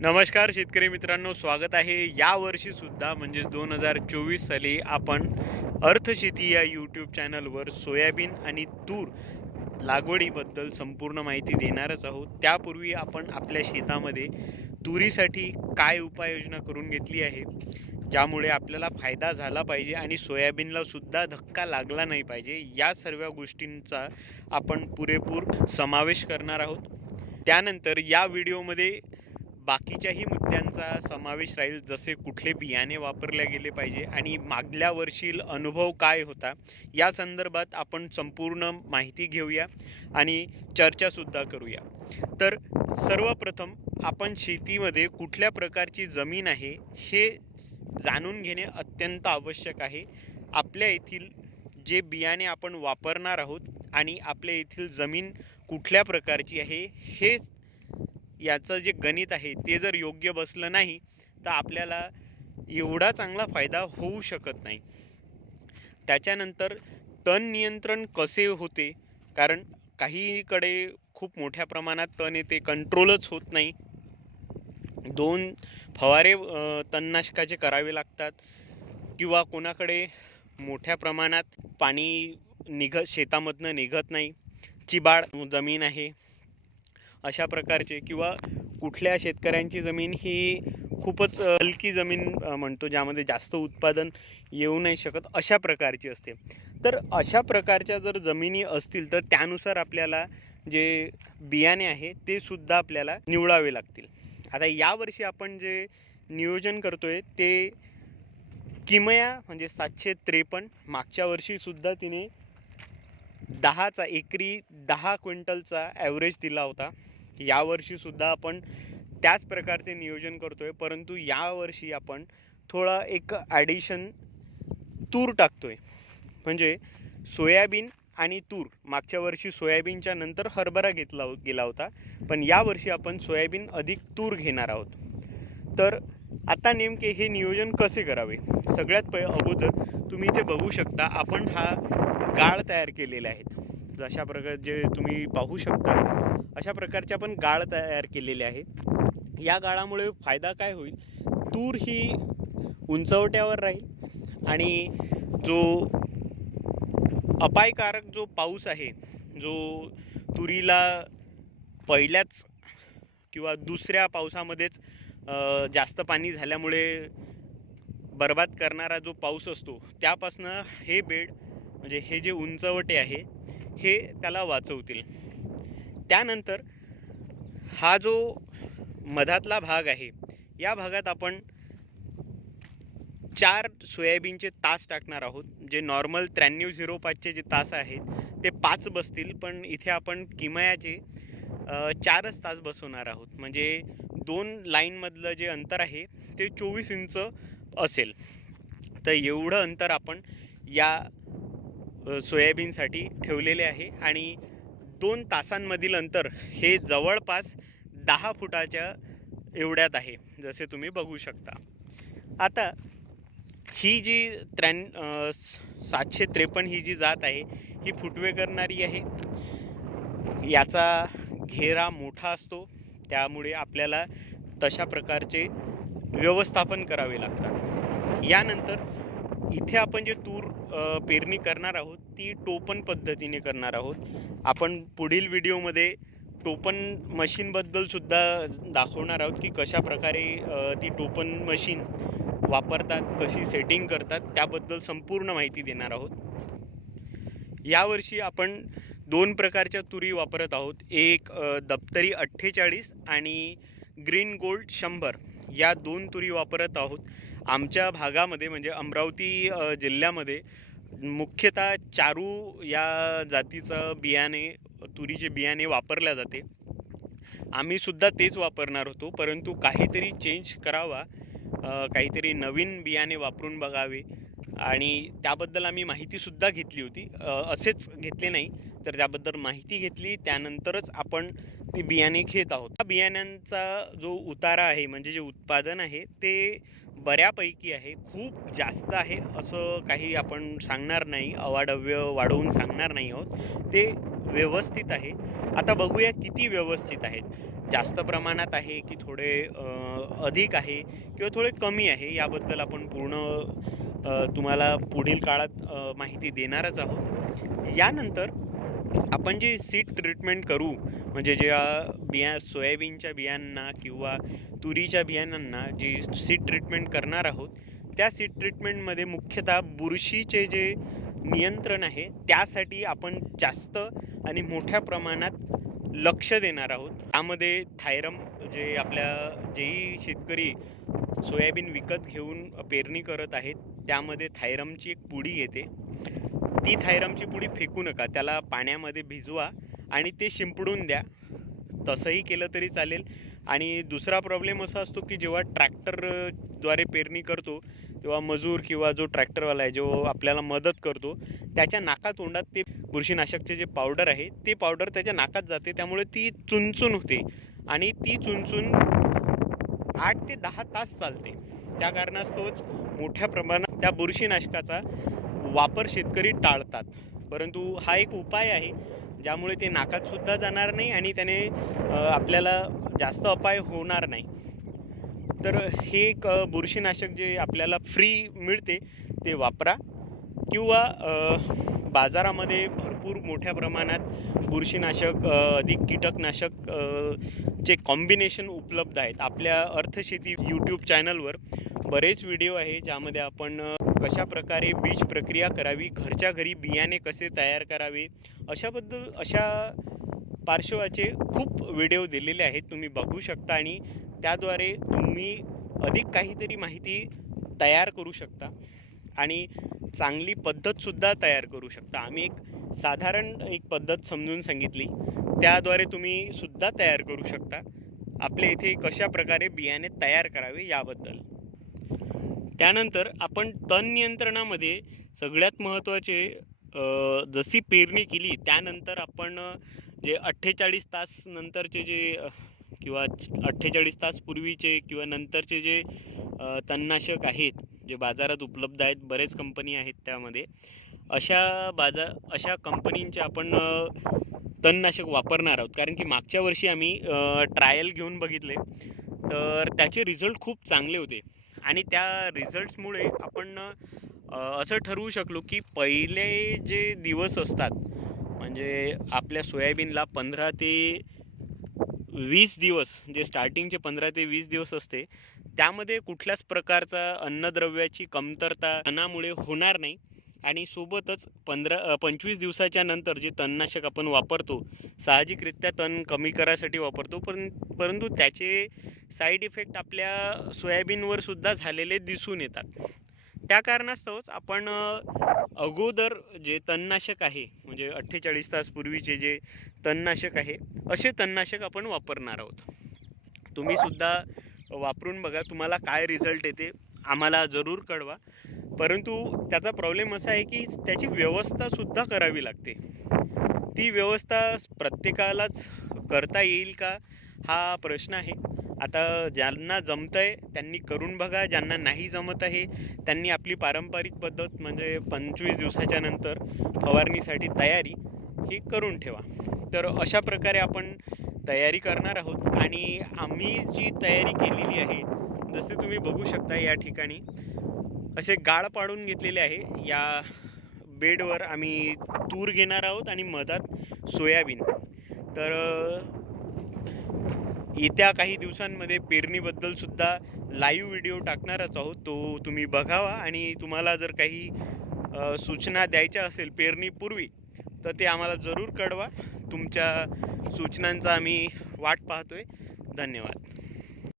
नमस्कार शेतकरी मित्रांनो स्वागत आहे यावर्षी सुद्धा म्हणजेच दोन हजार चोवीस साली आपण अर्थशेती या यूट्यूब चॅनलवर सोयाबीन आणि तूर लागवडीबद्दल संपूर्ण माहिती देणारच आहोत. त्यापूर्वी आपण आपल्या शेतामध्ये तुरीसाठी काय उपाययोजना करून घेतली आहे ज्यामुळे आपल्याला फायदा झाला पाहिजे आणि सोयाबीनला सुद्धा धक्का लागला नाही पाहिजे या सर्व गोष्टींचा आपण पुरेपूर समावेश करणार आहोत. त्यानंतर या व्हिडिओमध्ये बाकीच्याही मुद्द्यांचा समावेश राहील. जसे कुठले बियाणे वापरले गेले पाहिजे आणि मागल्या वर्षील अनुभव काय होता या संदर्भात आपण संपूर्ण माहिती घेऊया आणि चर्चासुद्धा करूया. तर सर्वप्रथम आपण शेतीमध्ये कुठल्या प्रकारची जमीन आहे हे जाणून घेणे अत्यंत आवश्यक आहे. आपल्या येथील जे बियाणे आपण वापरणार आहोत आणि आपल्या येथील जमीन कुठल्या प्रकारची आहे हे याचं जे गणित आहे ते जर योग्य बसलं नाही तर आपल्याला एवढा चांगला फायदा होऊ शकत नाही. त्याच्यानंतर तण नियंत्रण कसे होते? कारण काहीकडे खूप मोठ्या प्रमाणात तण येते कंट्रोलच होत नाही. दोन फवारे तणनाशकाचे करावे लागतात किंवा कोणाकडे मोठ्या प्रमाणात पाणी निघत शेतामधनं निघत नाही. चिबाड जमीन आहे. अशा प्रकारचे किंवा कुठल्या शेतकऱ्यांची जमीन ही खूपच हलकी जमीन म्हणतो ज्यामध्ये जास्त उत्पादन येऊ नाही शकत अशा प्रकारची असते. तर अशा प्रकारच्या जर जमिनी असतील तर त्यानुसार आपल्याला जे बियाणे आहे ते सुद्धा आपल्याला निवडावे लागतील. आता यावर्षी आपण जे नियोजन करतो आहे ते किमया म्हणजे सातशे त्रेपन्न मागच्या वर्षीसुद्धा तिने दहाचा एकरी दहा क्विंटलचा ॲव्हरेज दिला होता. यावर्षीसुद्धा आपण त्याच प्रकारचे नियोजन करतो आहे परंतु यावर्षी आपण थोडा एक ॲडिशन तूर टाकतो आहे म्हणजे सोयाबीन आणि तूर. मागच्या वर्षी सोयाबीनच्या नंतर हरभरा घेतला हो, गेला होता पण यावर्षी आपण सोयाबीन अधिक तूर घेणार आहोत. तर आता नेमके हे नियोजन कसे करावे? सगळ्यात प अगोदर तुम्ही इथे बघू शकता आपण हा गाळ तयार केलेले आहेत जशा प्रकारे जे तुम्ही पाहू शकता अशा प्रकारच्या पण गाळ तयार केलेले आहेत. या गाळामुळे फायदा काय होईल? तूर ही उंचवट्यावर राहील आणि जो अपायकारक जो पाऊस आहे जो तुरीला पहिल्याच किंवा दुसऱ्या पावसामध्येच जास्त पाणी झाल्यामुळे बर्बाद करणारा जो पाऊस असतो त्यापासनं हे बेड म्हणजे हे जे उंचवटे आहे हे त्याला वाचवतील. त्यानंतर हा जो मधातला भाग आहे या भागात आपण चार सोयाबीनचे तास टाकणार आहोत जे नॉर्मल त्र्याण्णव झिरो पाचचे जे तास आहेत ते पाच बसतील पण इथे आपण किमयाचे चारच तास बसवणार आहोत. म्हणजे दोन लाईनमधलं जे अंतर आहे ते चोवीस इंच असेल. तर एवढं अंतर आपण या सोयाबीनसाठी ठेवलेले आहे आणि दोन तासांमधील अंतर हे जवळपास दहा फुटाच्या एवढ्यात आहे जसे तुम्ही बघू शकता. आता ही जी त्र्याण् सातशे त्रेपन्न ही जी जात आहे ही फुटवे करणारी आहे. याचा घेरा मोठा असतो त्यामुळे आपल्याला तशा प्रकारचे व्यवस्थापन करावे लागतात. यानंतर इथे आपण जे तूर पेरणी करणार आहोत ती टोपण पद्धतीने करणार आहोत. आपण पुढील व्हिडिओमध्ये टोपण मशीनबद्दलसुद्धा दाखवणार आहोत की कशा प्रकारे ती टोपण मशीन वापरतात कशी सेटिंग करतात त्याबद्दल संपूर्ण माहिती देणार आहोत. यावर्षी आपण दोन प्रकारच्या तुरी वापरत आहोत. एक दप्तरी अठ्ठेचाळीस आणि ग्रीन गोल्ड शंभर. या दोन तुरी वापरत आहोत. आमच्या भागामध्ये म्हणजे अमरावती जिल्ह्यामध्ये मुख्यतः चारू या जातीचं बियाणे तुरीचे बियाणे वापरल्या जाते. आम्ही सुद्धा तेच वापरणार होतो परंतु काहीतरी चेंज करावा काहीतरी नवीन बियाणे वापरून बघावे. आणि त्याबद्दल आम्ही माहितीसुद्धा घेतली होती. असेच घेतले नाही तर त्याबद्दल माहिती घेतली. त्यानंतरच आपण ती बियाणे घेत आहोत. त्या बियाण्यांचा जो उतारा आहे म्हणजे जे उत्पादन आहे ते बऱ्यापैकी आहे. खूप जास्त आहे असं काही आपण सांगणार नाही. अवाढव्य वाढवून सांगणार नाही आहोत. ते व्यवस्थित आहे. आता बघूया किती व्यवस्थित आहेत. जास्त प्रमाणात आहे की थोडे अधिक आहे किंवा थोडे कमी आहे याबद्दल आपण पूर्ण तुम्हाला पुढील काळात माहिती देणारच आहोत. यानंतर आपण जी सीड ट्रीटमेंट करू म्हणजे ज्या बिया सोयाबीनच्या बियांना किंवा तुरीच्या बियाणांना जी सीड ट्रीटमेंट करणार आहोत त्या सीड ट्रीटमेंटमध्ये मुख्यतः बुरशीचे जे नियंत्रण आहे त्यासाठी आपण जास्त आणि मोठ्या प्रमाणात लक्ष देणार आहोत. त्यामध्ये थायरम जे आपल्या जेही शेतकरी सोयाबीन विकत घेऊन पेरणी करत आहेत त्यामध्ये थायरमची एक पुडी येते. ती थायरमची पुडी फेकू नका त्याला पाण्यामध्ये भिजवा आणि ते शिंपडून द्या. तसंही केलं तरी चालेल. आणि दुसरा प्रॉब्लेम असा असतो की जेव्हा ट्रॅक्टरद्वारे पेरणी करतो तेव्हा मजूर किंवा जो ट्रॅक्टरवाला आहे जो आपल्याला मदत करतो त्याच्या नाकातोंडात ते बुरशीनाशकचे जे पावडर आहे ते पावडर त्याच्या नाकात जाते त्यामुळे ती चुनचुन होते. आणि ती चुनचुन आठ ते दहा तास चालते. त्या कारणास्तवच मोठ्या प्रमाणात त्या बुरशीनाशकाचा वापर शेतकरी टाळतात. परंतु हा एक उपाय आहे ज्यामुळे ते नाकातसुद्धा जाणार नाही आणि त्याने आपल्याला जास्त अपाय होणार नाही. तर हे एक बुरशीनाशक जे आपल्याला फ्री मिळते ते वापरा. किंवा बाजारामध्ये भरपूर मोठ्या प्रमाणात बुरशीनाशक अधिक कीटकनाशक चे कॉम्बिनेशन उपलब्ध आहेत. आपल्या अर्थशेती यूट्यूब चॅनलवर बरेच व्हिडिओ आहे ज्यामध्ये आपण कशा प्रकारे बीज प्रक्रिया करावी घरच्या घरी बियाणे कसे तयार करावे अशाबद्दल अशा पार्श्वाचे खूप व्हिडिओ दिलेले आहेत तुम्ही बघू शकता आणि त्याद्वारे तुम्ही अधिक काहीतरी माहिती तयार करू शकता आणि चांगली पद्धतसुद्धा तयार करू शकता. आम्ही एक साधारण एक पद्धत समजून सांगितली. त्याद्वारे तुम्ही सुद्धा तयार करू शकता. आपल्या इथे कशा प्रकारे बियाणे तयार करावे याबद्दल. त्यानंतर आपण तण नियंत्रणामध्ये सगळ्यात महत्त्वाचे जशी पेरणी केली त्यानंतर आपण जे अठ्ठेचाळीस तास नंतरचे जे किंवा अठ्ठेचाळीस तास पूर्वीचे किंवा नंतरचे जे तणनाशक आहेत जे बाजारात उपलब्ध आहेत बरेच कंपनी आहेत त्यामध्ये अशा बाजार अशा कंपनींचे आपण तणनाशक वापरणार आहोत. कारण की मागच्या वर्षी आम्ही ट्रायल घेऊन बघितले तर त्याचे रिझल्ट खूप चांगले होते. आणि त्या रिझल्ट्समुळे आपण असं ठरवू शकलो की पहिले जे दिवस असतात म्हणजे आपल्या सोयाबीनला पंधरा ते वीस दिवस जे स्टार्टिंगचे पंधरा ते वीस दिवस असते त्यामध्ये कुठल्याच प्रकारचा अन्नद्रव्याची कमतरता तणामुळे होणार नाही. आणि सोबतच पंधरा पंचवीस दिवसाच्या नंतर जे तणनाशक आपण वापरतो साहजिकरित्या तण कमी करायसाठी वापरतो पण परंतु त्याचे साईड इफेक्ट आपल्या सोयाबीनवर सुद्धा झालेले दिसून येतात. त्या कारणास्तवच आपण अगोदर जे तणनाशक आहे म्हणजे अठ्ठेचाळीस तास पूर्वीचे जे तणनाशक आहे असे तणनाशक आपण वापरणार आहोत. तुम्ही सुद्धा वापरून बघा तुम्हाला काय रिझल्ट येते आम्हाला जरूर कळवा. परंतु त्याचा प्रॉब्लेम असा आहे की त्याची व्यवस्थासुद्धा करावी लागते. ती व्यवस्था प्रत्येकालाच करता येईल का हा प्रश्न आहे. आता ज्यांना जमतं आहे त्यांनी करून बघा. ज्यांना नाही जमत आहे त्यांनी आपली पारंपरिक पद्धत म्हणजे पंचवीस दिवसाच्या नंतर फवारणीसाठी तयारी ही करून ठेवा. तर अशा प्रकारे आपण तयारी करणार आहोत. आणि आम्ही जी तयारी केलेली आहे जसे तुम्ही बघू शकता या ठिकाणी असे गाळ पाडून घेतलेले आहे. या बेडवर आम्ही तूर घेणार आहोत आणि मधात सोयाबीन. तर येत्या काही दिवसांमध्ये पेरणीबद्दल सुद्धा लाईव्ह व्हिडिओ टाकणारच आहोत. तो तुम्ही बघावा आणि तुम्हाला जर काही सूचना द्यायच्या असेल पेरणीपूर्वी तर ते आम्हाला जरूर कळवा. तुमच्या सूचनांचा आम्ही वाट पाहतोय. धन्यवाद.